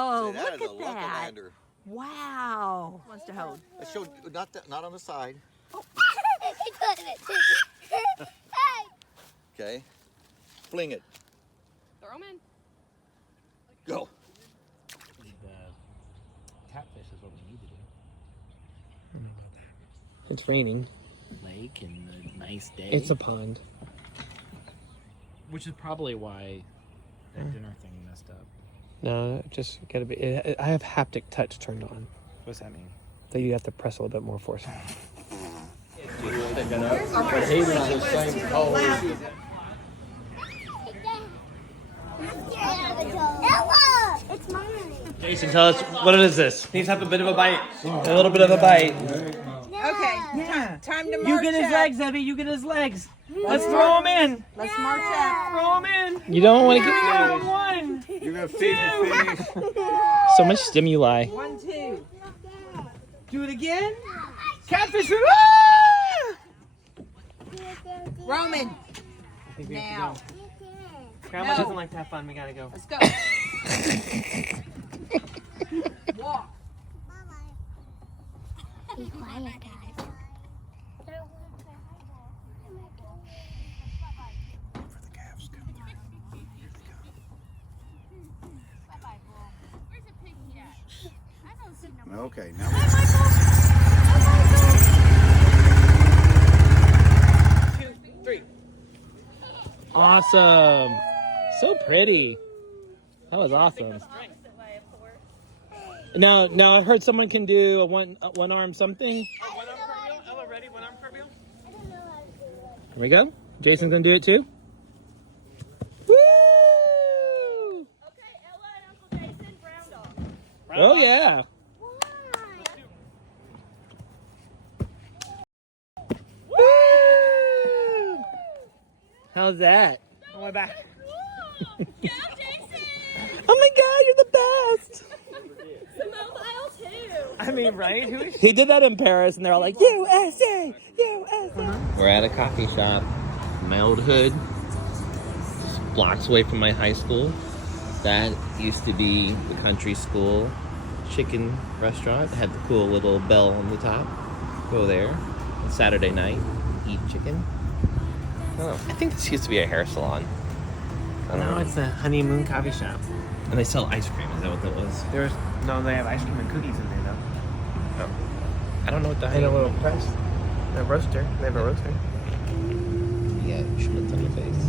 Oh, Say, that look is at a that. lucky-lander. Wow. Wants to hold. Let's show, not on the side. Oh. Okay. Fling it. Throw them in. Go. The catfish is what we need to do. I don't know about that. It's raining. Lake and a nice day. It's a pond. Which is probably why that dinner thing messed up. No, just gotta be. I have haptic touch turned on. What's that mean? So you have to press a little bit more force. Ella! It's mine. Jason, tell us, what is this? Needs to have a bit of a bite. A little bit of a bite. Okay. Yeah. Time to march. You get his legs, Evie. You get his legs. Let's throw him in. Let's march up. Throw him in. You don't want to get one. You're going to feed the fish. So much stimuli. 1, 2. Do it again. Catfish. Roman. Now. Grandma doesn't like to have fun. We gotta go. Let's go. Walk. Be quiet, guys. For the calves. Where's the piggy at? I don't see no. Okay, now. Awesome. So pretty. That was awesome. Now I heard someone can do a one arm something. One arm cartwheel. Ella, ready? One arm cartwheel. I don't know how to do it. Here we go. Jason's gonna do it too. Woo! Okay, Ella and Uncle Jason, round off. Oh yeah. Woo! How's that? On my back. Cool. Yeah, Jason. Oh my God, you're the best. Mobile too. I mean, right? He did that in Paris, and they're all like, USA, USA. We're at a coffee shop. My old hood, just blocks away from my high school. That used to be the country school chicken restaurant. It had the cool little bell on the top. Go there on Saturday night, eat chicken. Oh, I think this used to be a hair salon. No, it's a honeymoon coffee shop. And they sell ice cream. Is that what that was? No, they have ice cream and cookies in there though. Oh. I don't know what the And a little press. A roaster. They have a roaster. Yeah, schmutz on the face.